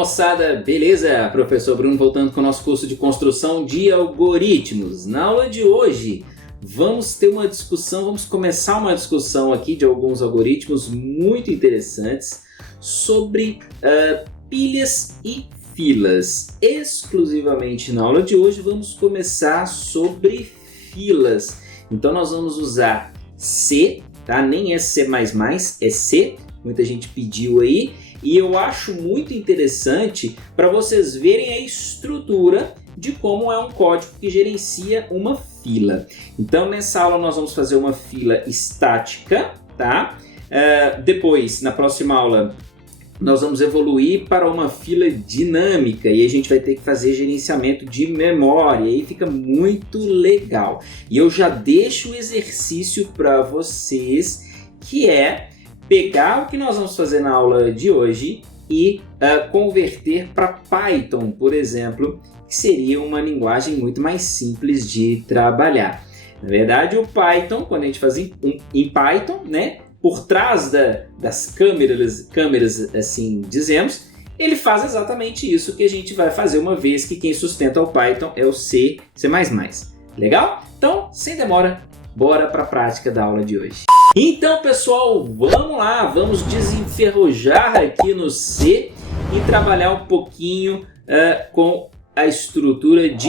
moçada, beleza? Professor Bruno voltando com o nosso curso de construção de algoritmos. Na aula de hoje vamos começar uma discussão aqui de alguns algoritmos muito interessantes sobre pilhas e filas. Exclusivamente na aula de hoje vamos começar sobre filas. Então nós vamos usar C, tá? Nem é C++, é C. Muita gente pediu aí. E eu acho muito interessante para vocês verem a estrutura de como é um código que gerencia uma fila. Então nessa aula nós vamos fazer uma fila estática, tá? Depois, na próxima aula, nós vamos evoluir para uma fila dinâmica e a gente vai ter que fazer gerenciamento de memória e aí fica muito legal. E eu já deixo o exercício para vocês, que é pegar o que nós vamos fazer na aula de hoje e converter para Python, por exemplo, que seria uma linguagem muito mais simples de trabalhar. Na verdade, o Python, quando a gente faz em Python, né, por trás das câmeras, assim dizemos, ele faz exatamente isso que a gente vai fazer, uma vez que quem sustenta o Python é o C++. Legal? Então, sem demora, bora para a prática da aula de hoje. Então, pessoal, vamos lá, vamos desenferrujar aqui no C e trabalhar um pouquinho com a estrutura de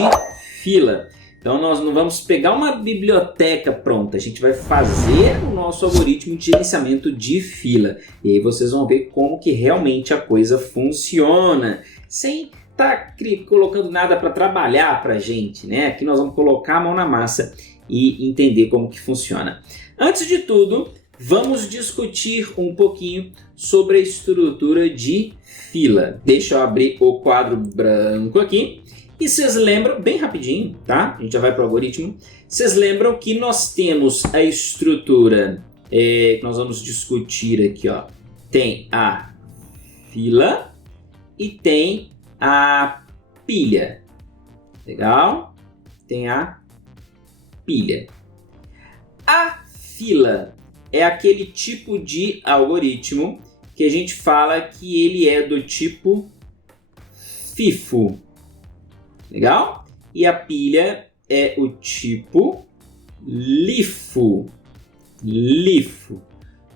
fila. Então, nós não vamos pegar uma biblioteca pronta, a gente vai fazer o nosso algoritmo de gerenciamento de fila. E aí vocês vão ver como que realmente a coisa funciona, sem estar colocando nada para trabalhar para a gente, né? Aqui nós vamos colocar a mão na massa e entender como que funciona. Antes de tudo, vamos discutir um pouquinho sobre a estrutura de fila. Deixa eu abrir o quadro branco aqui. E vocês lembram, bem rapidinho, tá? A gente já vai para o algoritmo. Vocês lembram que nós temos a estrutura que nós vamos discutir aqui, ó. Tem a fila e tem a pilha. Legal? Tem a pilha. A fila é aquele tipo de algoritmo que a gente fala que ele é do tipo FIFO. Legal? E a pilha é o tipo LIFO.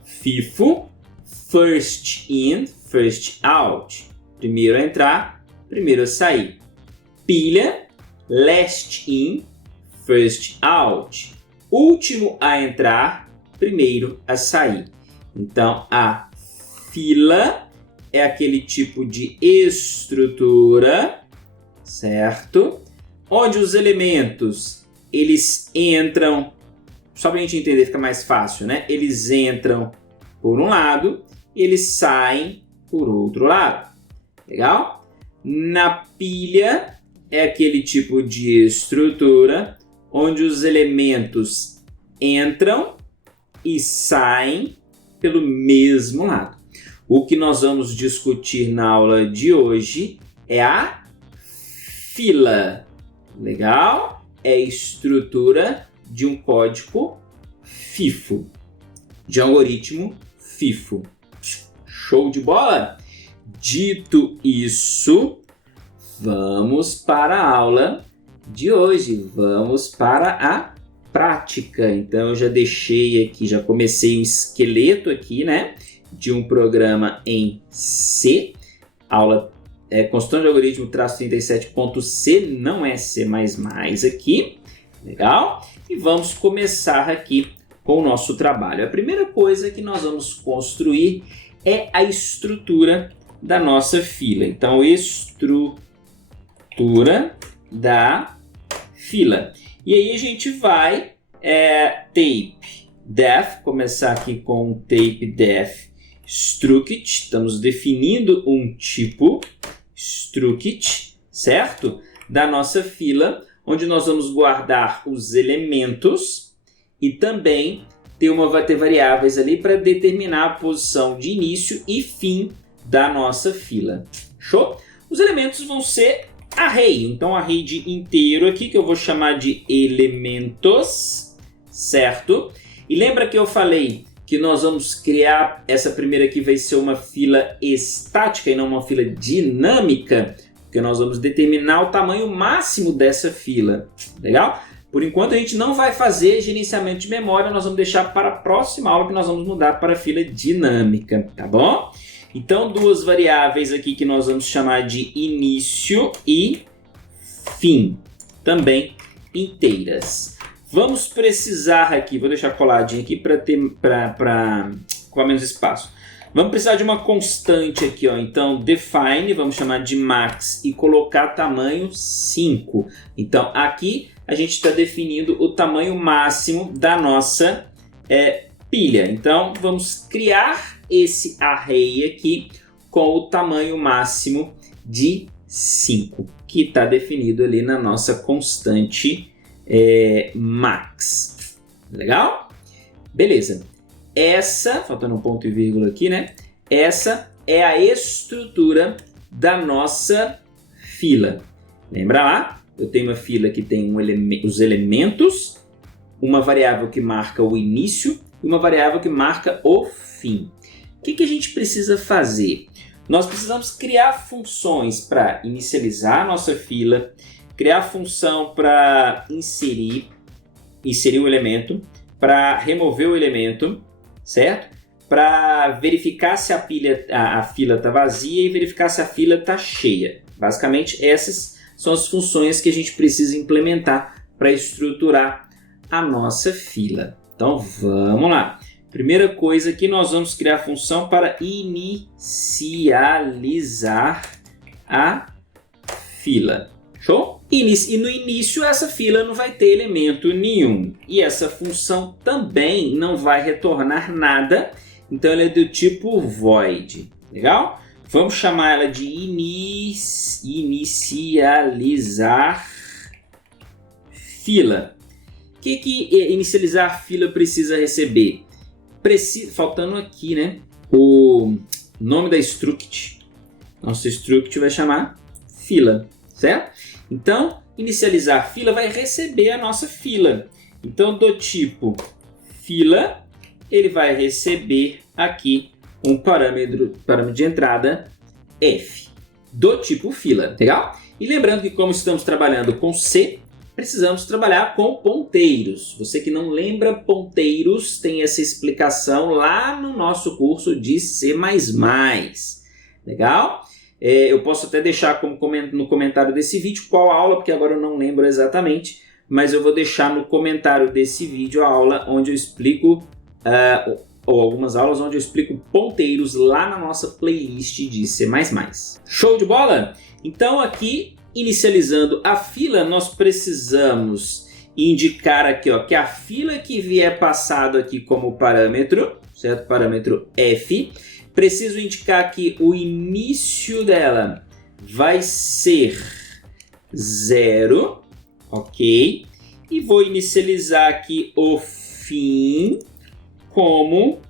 FIFO, first in, first out. Primeiro a entrar, primeiro a sair. Pilha, last in, first out. Último a entrar, primeiro a sair. Então, a fila é aquele tipo de estrutura, certo? Onde os elementos, eles entram, só para a gente entender, fica mais fácil, né? Eles entram por um lado, eles saem por outro lado. Legal? Na pilha é aquele tipo de estrutura onde os elementos entram e saem pelo mesmo lado. O que nós vamos discutir na aula de hoje é a fila. Legal? É a estrutura de um código FIFO, de algoritmo FIFO. Show de bola? Dito isso, vamos para a aula de hoje, vamos para a prática. Então eu já deixei aqui, já comecei o esqueleto aqui, né, de um programa em C. Aula construção de algoritmo -37.c, não é C++ aqui. Legal? E vamos começar aqui com o nosso trabalho. A primeira coisa que nós vamos construir é a estrutura da nossa fila. Então, estrutura da fila. E aí a gente vai tape def, começar aqui com tape def struct. Estamos definindo um tipo struct, certo? Da nossa fila, onde nós vamos guardar os elementos e também ter variáveis ali para determinar a posição de início e fim da nossa fila. Show? Os elementos vão ser array, então array de inteiro aqui que eu vou chamar de elementos, certo? E lembra que eu falei que nós vamos criar, essa primeira aqui vai ser uma fila estática e não uma fila dinâmica, porque nós vamos determinar o tamanho máximo dessa fila, legal? Por enquanto a gente não vai fazer gerenciamento de memória, nós vamos deixar para a próxima aula que nós vamos mudar para a fila dinâmica, tá bom? Então, duas variáveis aqui que nós vamos chamar de início e fim, também inteiras. Vamos precisar aqui, vou deixar coladinho aqui para ocupar menos espaço. Vamos precisar de uma constante aqui, ó. Então, define, vamos chamar de max e colocar tamanho 5. Então, aqui a gente está definindo o tamanho máximo da nossa pilha. Então, vamos criar esse array aqui com o tamanho máximo de 5, que está definido ali na nossa constante max. Legal? Beleza. Essa, faltando um ponto e vírgula aqui, né? Essa é a estrutura da nossa fila. Lembra lá? Eu tenho uma fila que tem os elementos, uma variável que marca o início e uma variável que marca o fim. O que a gente precisa fazer? Nós precisamos criar funções para inicializar a nossa fila, criar função para inserir o elemento, para remover o elemento, certo? Para verificar se a fila está vazia e verificar se a fila está cheia. Basicamente, essas são as funções que a gente precisa implementar para estruturar a nossa fila. Então, vamos lá. Primeira coisa aqui, nós vamos criar a função para inicializar a fila. Show? E no início essa fila não vai ter elemento nenhum. E essa função também não vai retornar nada. Então ela é do tipo void. Legal? Vamos chamar ela de inicializar fila. O que inicializar fila precisa receber? Faltando aqui, né? O nome da struct. Nosso struct vai chamar fila, certo? Então, inicializar fila vai receber a nossa fila. Então, do tipo fila, ele vai receber aqui um parâmetro de entrada f, do tipo fila. Legal? E lembrando que como estamos trabalhando com C, precisamos trabalhar com ponteiros. Você que não lembra ponteiros, tem essa explicação lá no nosso curso de C++. Legal? Eu posso até deixar no comentário desse vídeo qual aula, porque agora eu não lembro exatamente, mas eu vou deixar no comentário desse vídeo a aula onde eu explico, ou algumas aulas onde eu explico ponteiros lá na nossa playlist de C++. Show de bola? Então aqui, inicializando a fila, nós precisamos indicar aqui, ó, que a fila que vier passado aqui como parâmetro, certo? Parâmetro f, preciso indicar que o início dela vai ser 0, ok? E vou inicializar aqui o fim como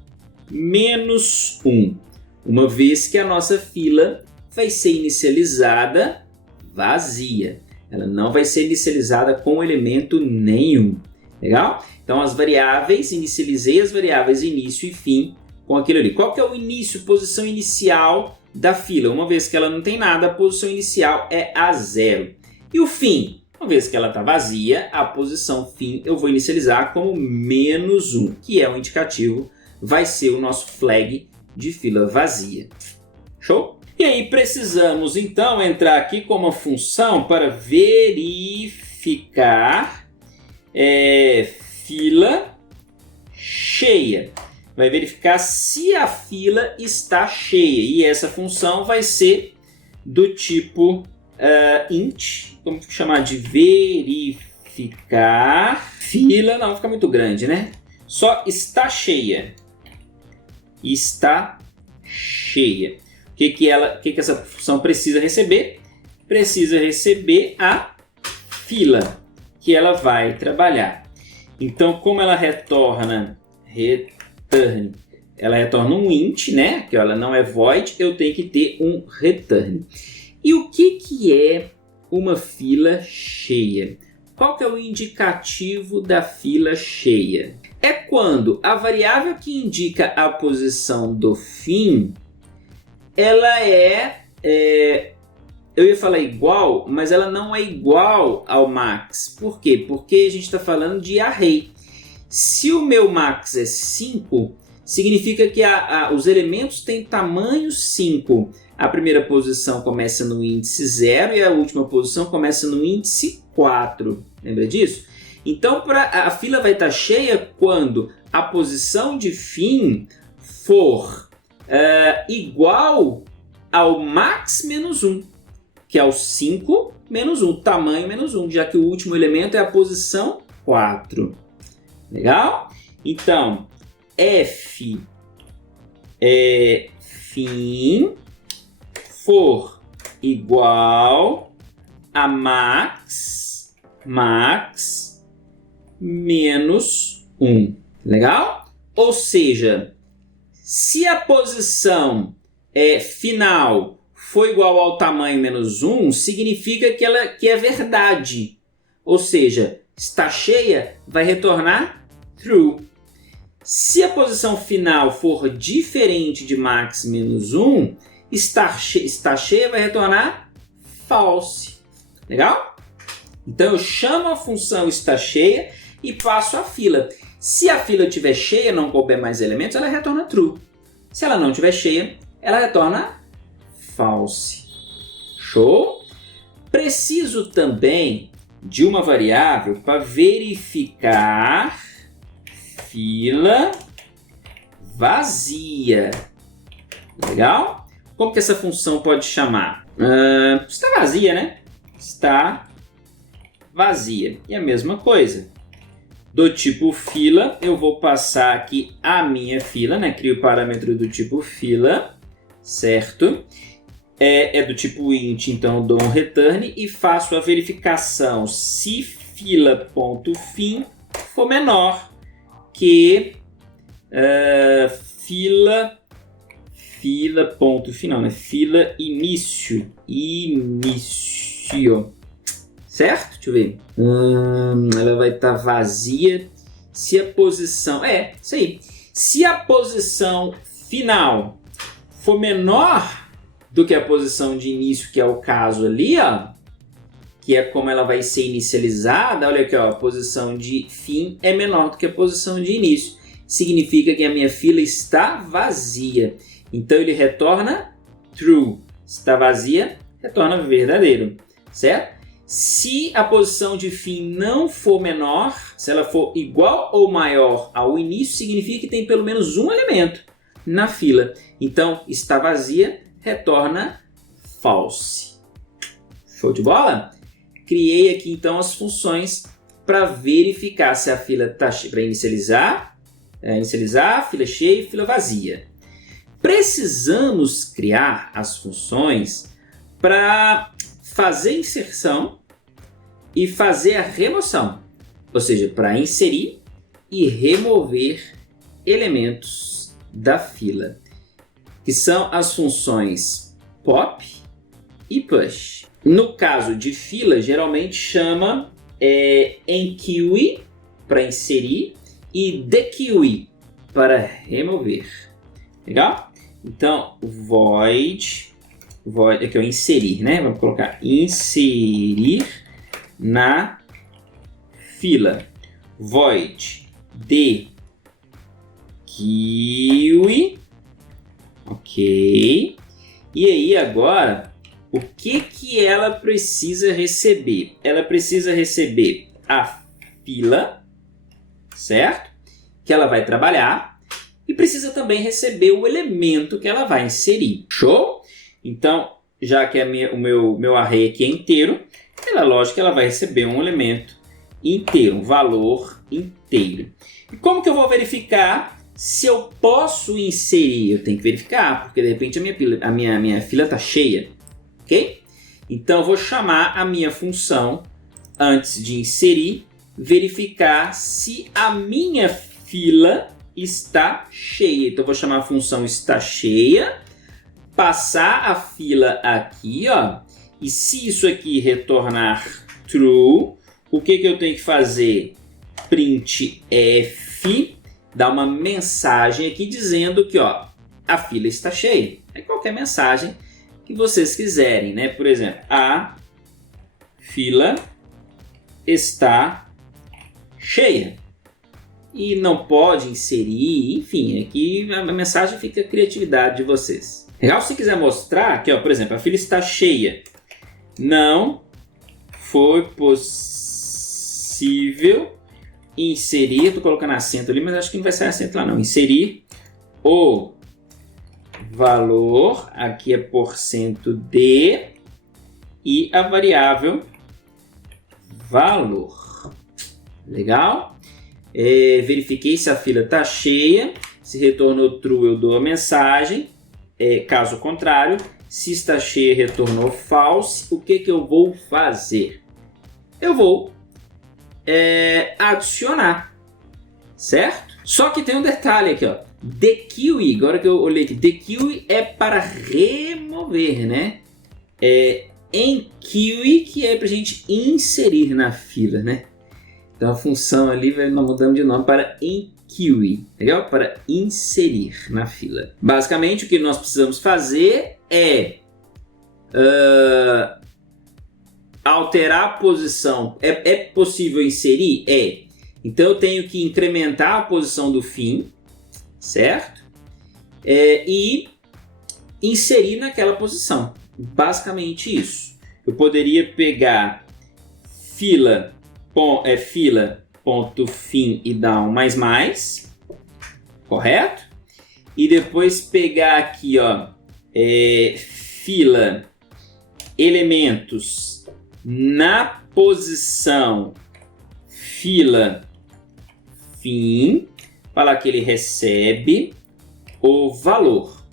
-1, uma vez que a nossa fila vai ser inicializada vazia. Ela não vai ser inicializada com elemento nenhum. Legal? Então as variáveis, inicializei as variáveis início e fim com aquilo ali. Qual que é o início, posição inicial da fila? Uma vez que ela não tem nada, a posição inicial é a 0. E o fim? Uma vez que ela está vazia, a posição fim eu vou inicializar como -1, que é o indicativo, vai ser o nosso flag de fila vazia. Show? E aí precisamos então entrar aqui com uma função para verificar fila cheia. Vai verificar se a fila está cheia. E essa função vai ser do tipo int. Vamos chamar de verificar fila. Não, fica muito grande, né? Só está cheia. Está cheia. O que essa função precisa receber? Precisa receber a fila que ela vai trabalhar. Então, como ela retorna ela retorna um int, né? Que ela não é void, eu tenho que ter um return. E o que é uma fila cheia? Qual que é o indicativo da fila cheia? é quando a variável que indica a posição do fim, ela eu ia falar igual, mas ela não é igual ao max. Por quê? Porque a gente está falando de array. Se o meu max é 5, significa que os elementos têm tamanho 5. A primeira posição começa no índice 0 e a última posição começa no índice 4. Lembra disso? Então a fila vai estar cheia quando a posição de fim for igual ao max menos 1, que é o 5 menos 1, tamanho menos 1, já que o último elemento é a posição 4. Legal? Então, f fim for igual a max menos 1. Legal? Ou seja, se a posição final for igual ao tamanho menos 1, significa que é verdade. Ou seja, está cheia, vai retornar true. Se a posição final for diferente de max menos 1, está cheia, vai retornar false. Legal? Então eu chamo a função está cheia e passo a fila. Se a fila estiver cheia, não couber mais elementos, ela retorna true. Se ela não estiver cheia, ela retorna false. Show? Preciso também de uma variável para verificar fila vazia. Legal? Como que essa função pode chamar? Está vazia, né? Está vazia. E a mesma coisa. Do tipo fila, eu vou passar aqui a minha fila, né? Crio o parâmetro do tipo fila, certo? É do tipo int, então eu dou um return e faço a verificação se fila.fim for menor que fila.final, né? Fila início, certo? Deixa eu ver. Ela vai estar vazia se a posição... isso aí. Se a posição final for menor do que a posição de início, que é o caso ali, ó, que é como ela vai ser inicializada, olha aqui, ó, a posição de fim é menor do que a posição de início. Significa que a minha fila está vazia. Então ele retorna true. Está vazia, retorna verdadeiro, certo? Se a posição de fim não for menor, se ela for igual ou maior ao início, significa que tem pelo menos um elemento na fila. Então, está vazia, retorna false. Show de bola? Criei aqui então as funções para verificar se a fila está cheia, para inicializar, fila cheia e fila vazia. Precisamos criar as funções para fazer inserção e fazer a remoção, ou seja, para inserir e remover elementos da fila, que são as funções pop e push. No caso de fila, geralmente chama enqueue para inserir e dequeue para remover. Legal? Então, void aqui, inserir, né? Vamos colocar inserir na fila. Void dequeue. Ok. E aí agora, o que ela precisa receber? Ela precisa receber a fila, certo? Que ela vai trabalhar. E precisa também receber o elemento que ela vai inserir. Show? Então, já que o meu array aqui é inteiro, lógico que ela vai receber um elemento inteiro, um valor inteiro. E como que eu vou verificar se eu posso inserir? Eu tenho que verificar, porque de repente a minha fila está cheia. Ok? Então, eu vou chamar a minha função, antes de inserir, verificar se a minha fila está cheia. Então, eu vou chamar a função está cheia, passar a fila aqui, ó, e se isso aqui retornar true, o que eu tenho que fazer? print F, dá uma mensagem aqui dizendo que ó, a fila está cheia. É qualquer mensagem que vocês quiserem, né? Por exemplo, a fila está cheia. E não pode inserir, enfim, aqui a mensagem fica a criatividade de vocês. Legal? Se quiser mostrar aqui, ó, por exemplo, a fila está cheia. Não foi possível inserir, estou colocando acento ali, mas acho que não vai sair acento lá não. Inserir o valor, aqui é %d, e a variável valor. Legal? Verifiquei se a fila está cheia. Se retornou true, eu dou a mensagem. Caso contrário, se está cheia, retornou false. O que eu vou fazer? Eu vou adicionar, certo? Só que tem um detalhe aqui, ó. Dequeue, agora que eu olhei aqui, dequeue é para remover, né? Enqueue, que é para a gente inserir na fila, né? Então a função ali vai mudando de nome para enqueue, legal? Para inserir na fila. Basicamente o que nós precisamos fazer é alterar a posição. É possível inserir? Então eu tenho que incrementar a posição do fim, certo? E inserir naquela posição. Basicamente isso. Eu poderia pegar fila.fim e dar um mais, correto? E depois pegar aqui, ó, fila elementos na posição fila fim, falar que ele recebe o valor.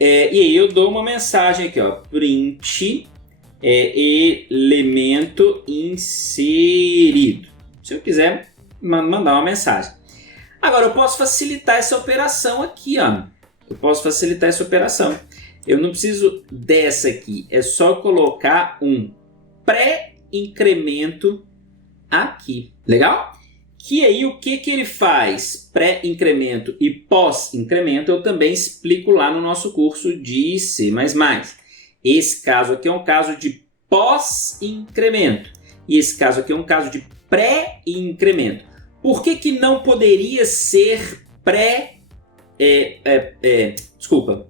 E aí eu dou uma mensagem aqui, ó, print elemento inserido. Se eu quiser mandar uma mensagem. Agora eu posso facilitar essa operação aqui, ó. Eu não preciso dessa aqui, é só colocar um pré-incremento aqui. Legal? Que aí o que ele faz? Pré-incremento e pós-incremento eu também explico lá no nosso curso de C++. Esse caso aqui é um caso de pós-incremento e esse caso aqui é um caso de pré-incremento. Por que não poderia ser desculpa.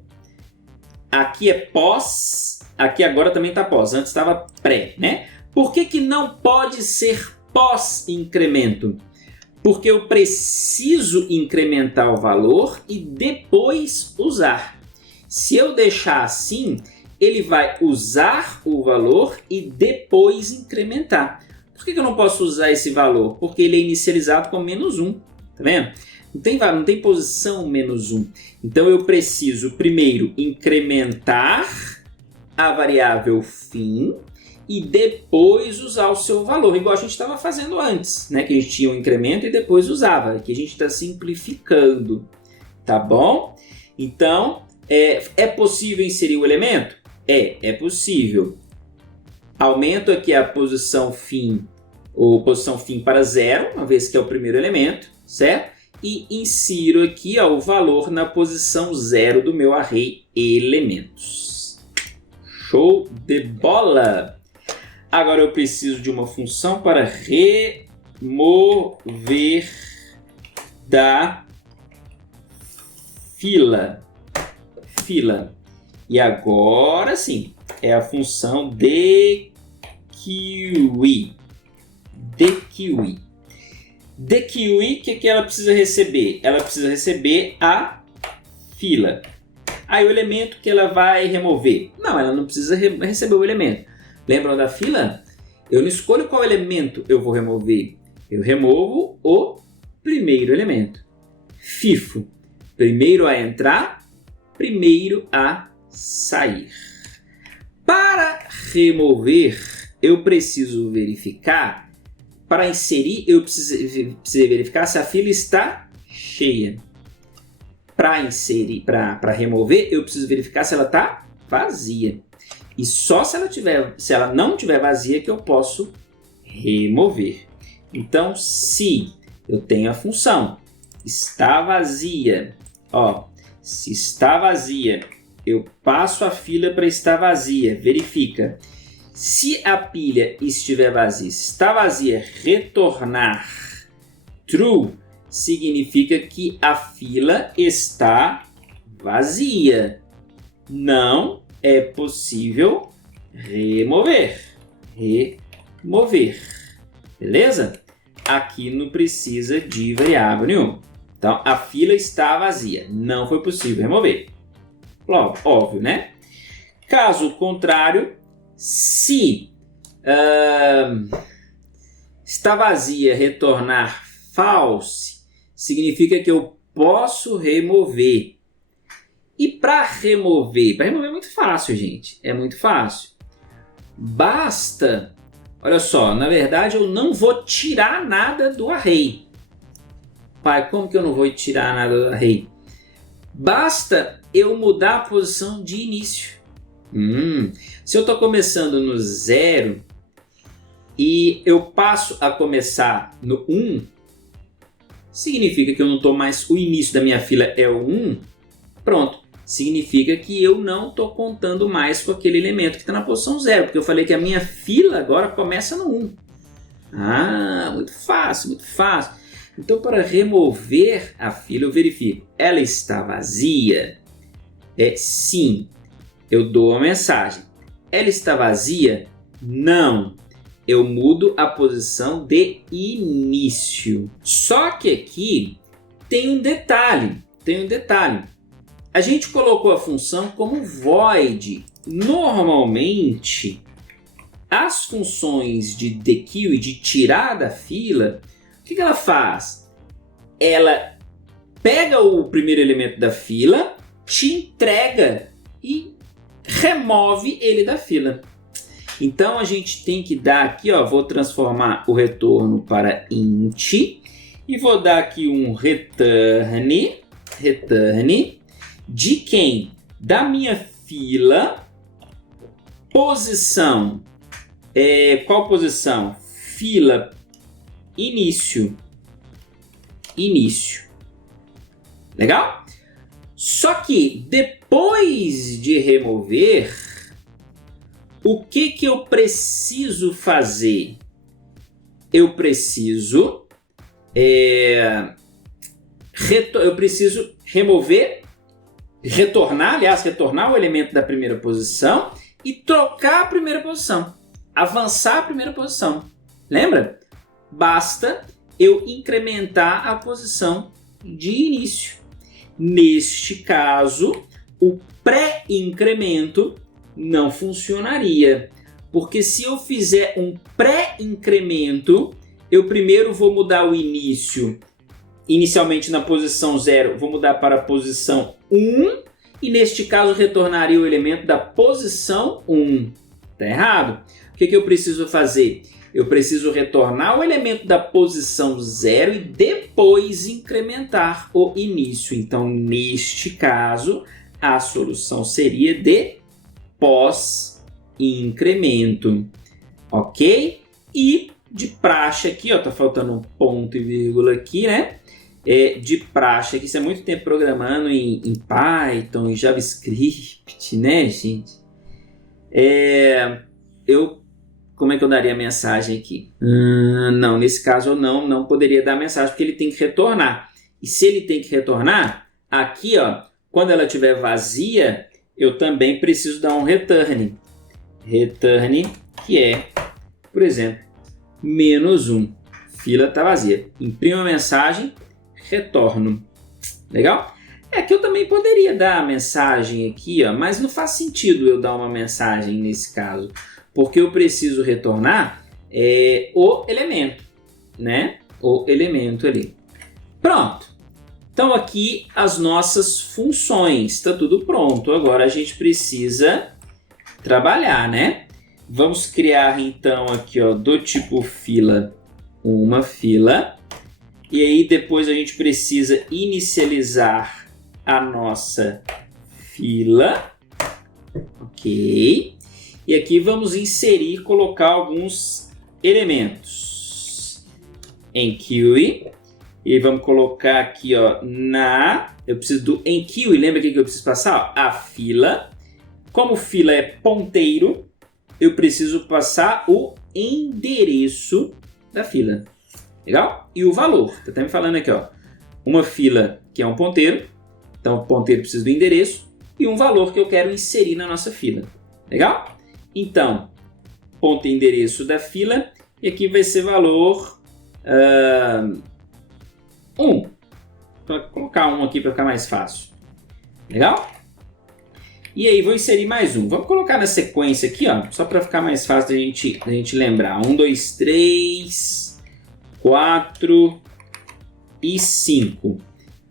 Aqui é pós, aqui agora também está pós, antes estava pré, né? Por que não pode ser pós-incremento? Porque eu preciso incrementar o valor e depois usar. Se eu deixar assim, ele vai usar o valor e depois incrementar. Por que eu não posso usar esse valor? Porque ele é inicializado com -1, tá vendo? Não tem posição -1. Então eu preciso primeiro incrementar a variável fim e depois usar o seu valor, igual a gente estava fazendo antes, né? Que a gente tinha um incremento e depois usava. Aqui a gente está simplificando, tá bom? Então, é possível inserir o elemento? É possível. Aumento aqui a posição fim, ou posição fim para 0, uma vez que é o primeiro elemento, certo? E insiro aqui, ó, o valor na posição 0 do meu array elementos. Show de bola! Agora eu preciso de uma função para remover da fila. E agora sim, é a função dequeue. Dequeue, o que ela precisa receber? Ela precisa receber a fila. Aí o elemento que ela vai remover? Não, ela não precisa receber o elemento. Lembram da fila? Eu não escolho qual elemento eu vou remover. Eu removo o primeiro elemento. FIFO. Primeiro a entrar, primeiro a sair. Para remover, eu preciso verificar. Para inserir, eu preciso verificar se a fila está cheia. Para inserir, para remover, eu preciso verificar se ela está vazia. E só se ela não tiver vazia que eu posso remover. Então, se eu tenho a função está vazia, ó, se está vazia, eu passo a fila para estar vazia, verifica. Se a pilha estiver vazia, está vazia, retornar true, significa que a fila está vazia. Não é possível remover. Beleza? Aqui não precisa de variável nenhuma. Então, a fila está vazia. Não foi possível remover. Logo, óbvio, né? Caso contrário, se está vazia, retornar false, significa que eu posso remover. E para remover é muito fácil, gente. É muito fácil. Basta, olha só, na verdade eu não vou tirar nada do array. Pai, como que eu não vou tirar nada do array? Basta eu mudar a posição de início. Se eu estou começando no 0 e eu passo a começar no 1, significa que eu não estou mais, o início da minha fila é o 1, pronto. Significa que eu não estou contando mais com aquele elemento que está na posição 0, porque eu falei que a minha fila agora começa no 1. Ah, muito fácil, muito fácil. Então, para remover a fila, eu verifico. Ela está vazia? Sim. Eu dou a mensagem. Ela está vazia? Não. Eu mudo a posição de início. Só que aqui tem um detalhe. A gente colocou a função como void. Normalmente, as funções de dekill e de tirar da fila, o que ela faz? Ela pega o primeiro elemento da fila, te entrega e remove ele da fila. Então a gente tem que dar aqui, ó, vou transformar o retorno para int e vou dar aqui um return de quem? Da minha fila, posição. Qual posição? Fila início. Legal? Só que depois de remover, o que eu preciso fazer? Eu preciso retornar o elemento da primeira posição e trocar a primeira posição, avançar a primeira posição. Lembra? Basta eu incrementar a posição de início. Neste caso, o pré-incremento não funcionaria, porque se eu fizer um pré-incremento, eu primeiro vou mudar o início, inicialmente na posição 0, vou mudar para a posição 1, e neste caso retornaria o elemento da posição 1. Está errado? O que eu preciso fazer? Eu preciso retornar o elemento da posição 0 e depois incrementar o início. Então, neste caso, a solução seria de pós-incremento. Ok? E de praxe aqui, ó, tá faltando um ponto e vírgula aqui, né? De praxe aqui, isso é muito tempo programando em Python e JavaScript, né, gente? Como é que eu daria a mensagem aqui? Não, nesse caso eu não poderia dar a mensagem, porque ele tem que retornar. E se ele tem que retornar, aqui, ó, quando ela estiver vazia, eu também preciso dar um return. Return, que é, por exemplo, -1. Fila está vazia. Imprimo a mensagem, retorno. Legal? Que eu também poderia dar a mensagem aqui, ó, mas não faz sentido eu dar uma mensagem nesse caso, porque eu preciso retornar o elemento, né? O elemento ali. Pronto. Então aqui as nossas funções, está tudo pronto. Agora a gente precisa trabalhar, né? Vamos criar então aqui, ó, do tipo fila, uma fila. E aí depois a gente precisa inicializar a nossa fila. Ok. E aqui vamos inserir, colocar alguns elementos. enqueue. E vamos colocar aqui, ó, eu preciso do enqueue. Lembra o que eu preciso passar? Ó, a fila. Como fila é ponteiro, eu preciso passar o endereço da fila. Legal? E o valor. Tá até me falando aqui, ó. Uma fila que é um ponteiro. Então, o ponteiro precisa do endereço. E um valor que eu quero inserir na nossa fila. Legal? Então, ponto e endereço da fila. E aqui vai ser valor 1. Vou colocar 1 aqui para ficar mais fácil. Legal? E aí, vou inserir mais um. Vamos colocar na sequência aqui, ó, só para ficar mais fácil da gente lembrar. 1, 2, 3, 4 e 5.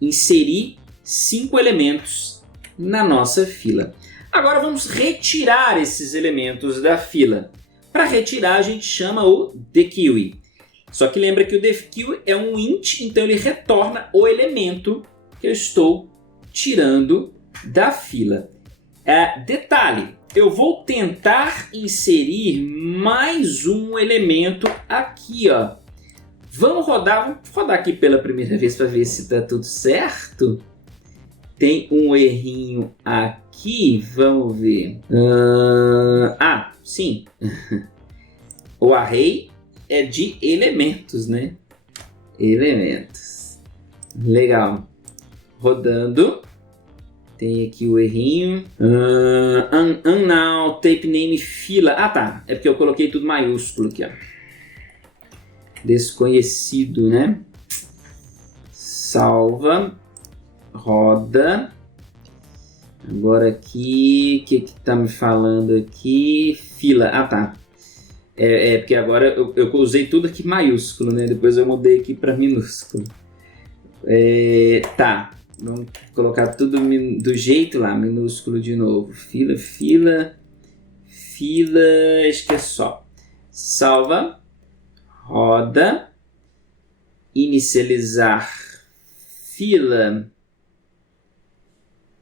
Inserir 5 elementos na nossa fila. Agora vamos retirar esses elementos da fila. Para retirar, a gente chama o dequeue. Só que lembra que o dequeue é um int, então ele retorna o elemento que eu estou tirando da fila. Detalhe, eu vou tentar inserir mais um elemento aqui, ó. Vamos rodar aqui pela primeira vez para ver se está tudo certo. Tem um errinho aqui, vamos ver. Sim. O array é de elementos, né? Elementos. Legal. Rodando. Tem aqui o errinho. Now, tape name fila. Tá. É porque eu coloquei tudo maiúsculo aqui, ó. Desconhecido, né? Salva. Roda. Agora aqui, o que tá me falando aqui? Fila. Tá. Porque agora eu usei tudo aqui maiúsculo, né? Depois eu mudei aqui para minúsculo. Tá. Vamos colocar tudo do jeito lá, minúsculo de novo. Fila, acho que é só. Salva, roda, inicializar fila.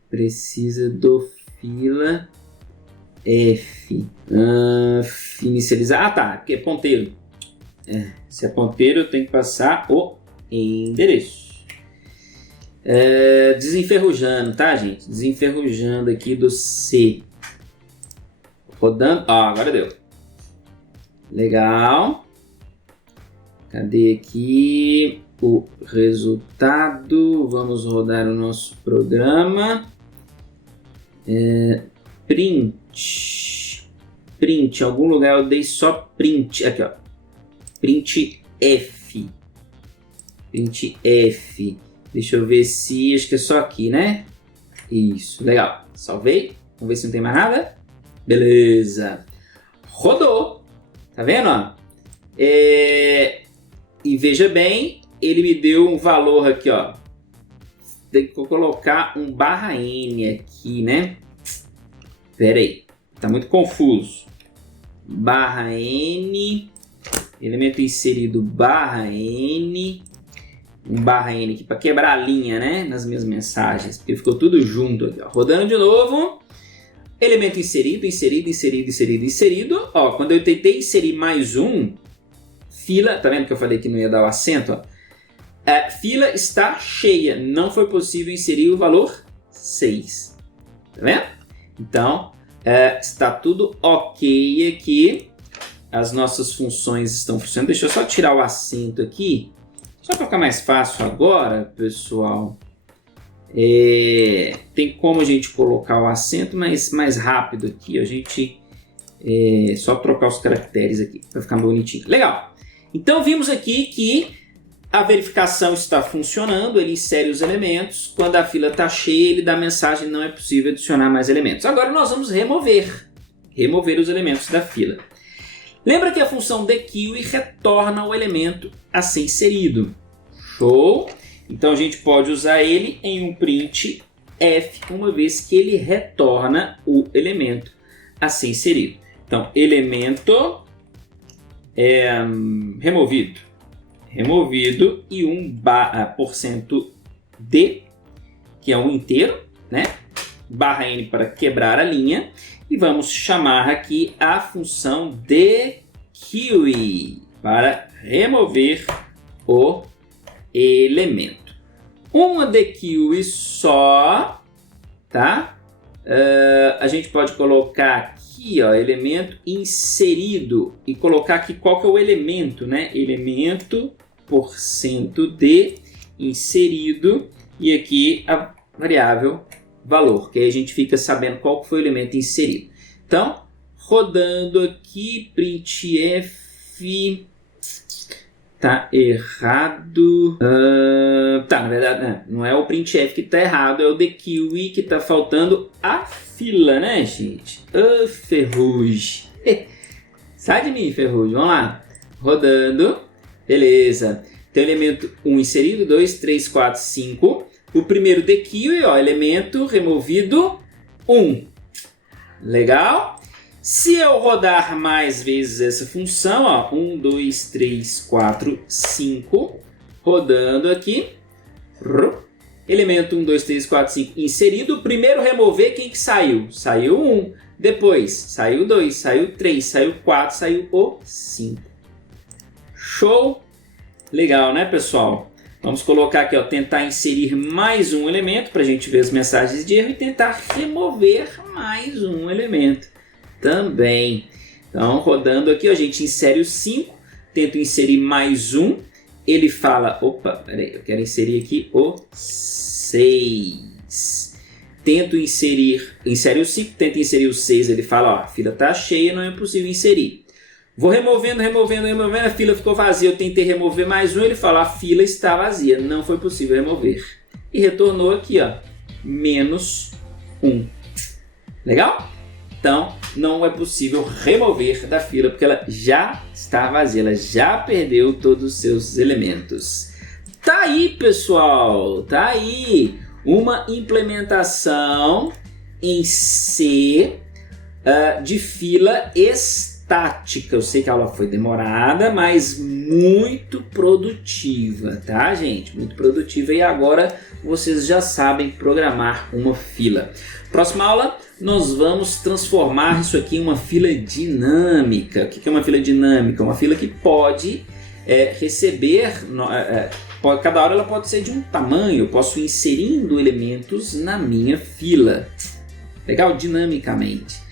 Precisa do fila F. Inicializar. Tá, porque é ponteiro. Se é ponteiro, eu tenho que passar o endereço. Desenferrujando, tá, gente? Desenferrujando aqui do C. Rodando. Agora deu. Legal. Cadê aqui o resultado? Vamos rodar o nosso programa. Print. Em algum lugar eu dei só print. Aqui, ó. Print F. Deixa eu ver se... Acho que é só aqui, né? Isso, legal. Salvei. Vamos ver se não tem mais nada. Beleza. Rodou. Tá vendo, ó? E veja bem, ele me deu um valor aqui, ó. Tem que colocar um /n aqui, né? Pera aí. Tá muito confuso. /n. Elemento inserido /n. Um /n aqui para quebrar a linha, né? Nas minhas mensagens, porque ficou tudo junto aqui, ó. Rodando de novo. Elemento inserido. Ó, quando eu tentei inserir mais um, fila, tá vendo que eu falei que não ia dar o acento, ó? Fila está cheia, não foi possível inserir o valor 6. Tá vendo? Então, está tudo ok aqui. As nossas funções estão funcionando. Deixa eu só tirar o acento aqui. Só para ficar mais fácil agora, pessoal, tem como a gente colocar o acento mais rápido aqui. A gente só trocar os caracteres aqui para ficar bonitinho. Legal. Então vimos aqui que a verificação está funcionando. Ele insere os elementos. Quando a fila está cheia, ele dá a mensagem: não é possível adicionar mais elementos. Agora nós vamos remover os elementos da fila. Lembra que a função dequeue retorna o elemento a ser inserido. Show? Então a gente pode usar ele em um print F, uma vez que ele retorna o elemento a ser inserido. Então, elemento removido e um %d, que é um inteiro, né? /n para quebrar a linha. E vamos chamar aqui a função dequeue para remover o elemento. Uma DQ só, tá? A gente pode colocar aqui, ó, elemento inserido e colocar aqui qual que é o elemento, né? Elemento %d inserido e aqui a variável valor, que aí a gente fica sabendo qual que foi o elemento inserido. Então, rodando aqui, printf, tá errado. Tá, na verdade, não é o printf que tá errado, é o dequeue que tá faltando a fila, né, gente? Ferrugem. Sai de mim, Ferrugem. Vamos lá. Rodando. Beleza. Tem o elemento 1 inserido, 2, 3, 4, 5. O primeiro dequeue, ó, elemento removido 1. Legal? Se eu rodar mais vezes essa função, ó, 1, 2, 3, 4, 5, rodando aqui, elemento 1, 2, 3, 4, 5 inserido, primeiro remover, quem que saiu? Saiu 1, depois saiu 2, saiu 3, saiu 4, saiu o 5. Show? Legal, né, pessoal? Vamos colocar aqui, ó, tentar inserir mais um elemento para a gente ver as mensagens de erro e tentar remover mais um elemento também. Então, rodando aqui, ó, a gente insere o 5, tento inserir mais um, ele fala, opa, peraí, eu quero inserir aqui o 6. Tento insere o 5, tento inserir o 6, ele fala, ó, a fila está cheia, não é possível inserir. Vou removendo, a fila ficou vazia, eu tentei remover mais um, ele fala, a fila está vazia, não foi possível remover. E retornou aqui, ó, menos 1. Legal? Então, não é possível remover da fila, porque ela já está vazia, ela já perdeu todos os seus elementos. Tá aí, pessoal, tá aí uma implementação em C de fila estática. Eu sei que a aula foi demorada, mas muito produtiva, tá, gente? Muito produtiva e agora vocês já sabem programar uma fila. Próxima aula, nós vamos transformar isso aqui em uma fila dinâmica. O que é uma fila dinâmica? Uma fila que pode receber... cada hora ela pode ser de um tamanho, eu posso ir inserindo elementos na minha fila. Legal? Dinamicamente.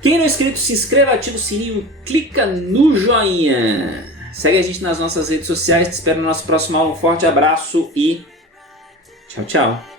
Quem não é inscrito, se inscreva, ativa o sininho, clica no joinha. Segue a gente nas nossas redes sociais, te espero no nosso próximo aula. Um forte abraço e tchau, tchau.